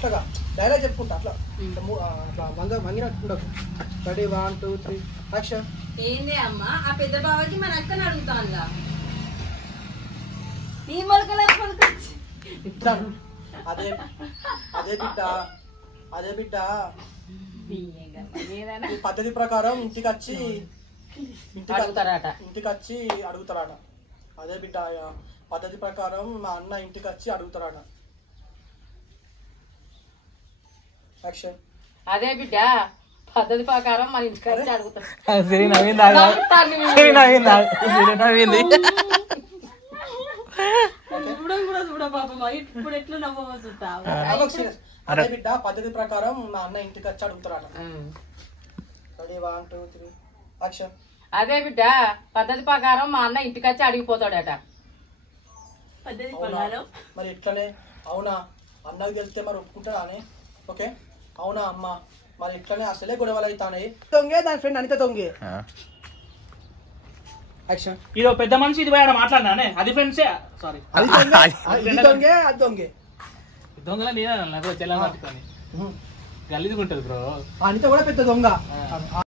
అట్లాగా డైలాగ్ చెప్పుకుంటా అట్లా అట్లా వంగినట్టు ఉండకు. Ready 1 2 3 action. ఏంది అమ్మా ఆ పెద్ద బావకి మన అక్కని అడుగుతానుగా ఈ మొలకల పలుకొచ్చి ఇట్లాను. అదే అదే బిడ్డ అదే బిడ్డ ఈ పద్ధతి ప్రకారం ఇంటికి వచ్చి అడుగుతారట. అదే బిడ్డ పద్ధతి ప్రకారం మా అన్న ఇంటికి వచ్చి అడుగుతారట. యాక్షన్. అదే బిడ్డ పద్ధతి ప్రకారం మన ఇంటికి వచ్చి అడుగుతారు. ఇప్పుడు ఎట్లా నవ్వవచ్చుతా అదే బిడ్డ పద్ధతి ప్రకారం మా అన్న ఇంటికి వచ్చి అడుగుతారట. Ready 1 2 3 action. అదే బిడ్డ పద్ధతి ప్రకారం మా అన్న ఇంటికి వచ్చి అడిగిపోతాడట. మరి ఇట్లనే అవునా అన్నకు తెలిస్తే మరి ఒప్పుకుంటారా అని? ఓకే అవునా అమ్మ మరి ఇట్లనే అసలే గొడవలు అవుతాయి. దొంగే దాని ఫ్రెండ్ అనిత దొంగే. యాక్షన్. ఇది పెద్ద మనిషి ఇది పోయాడు మాట్లాడినానే అది ఫ్రెండ్సే సారీ దొంగే అది దొంగే దొంగలా నేనే నాకు చెల్ల పట్టుకొని గలీదుకుంటది బ్రో. అనిత కూడా పెద్ద దొంగ.